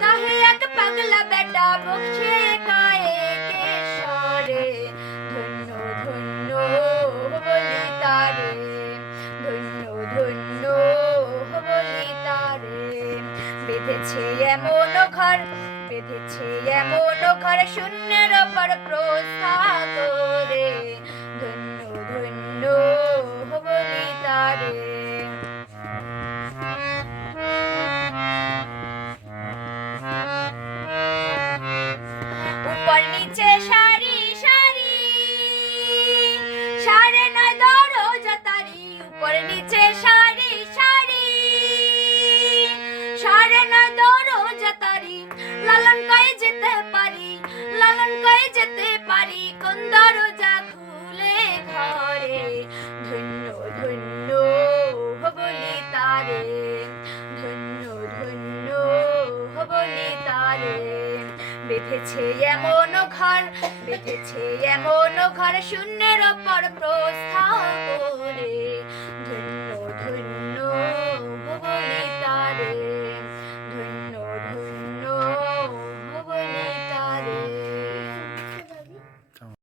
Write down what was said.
তাহে এক পাগলা বেটা বকছে কায়ে কেশরে। ধন্য ধন্য বলি তারে, ধন্য ধন্য বলি তারে। বেঁধেছে এমন ঘর, বেঁধেছে এমন ঘর শূন্যের ওপর প্রস্থা করে। ধন্য ধন্য বলি তারে। উপর নিচে সারি সারি, সাড়ে নয় দরজা তারি। উপর নিচে সারি সারি, সাড়ে নয় দরজা তারি। লালন কয়ে যেতে পারি, লালন কয়ে যেতে পারি, কোন দরজা খুলে ঘরে। ধন্য ধন্য বলি তারে, ধন্য ধন্য বলি তারে। বেঁধেছে এমন ঘর, বেঁধেছে এমন ঘর শূন্যের ওপর প্রস্থা করে।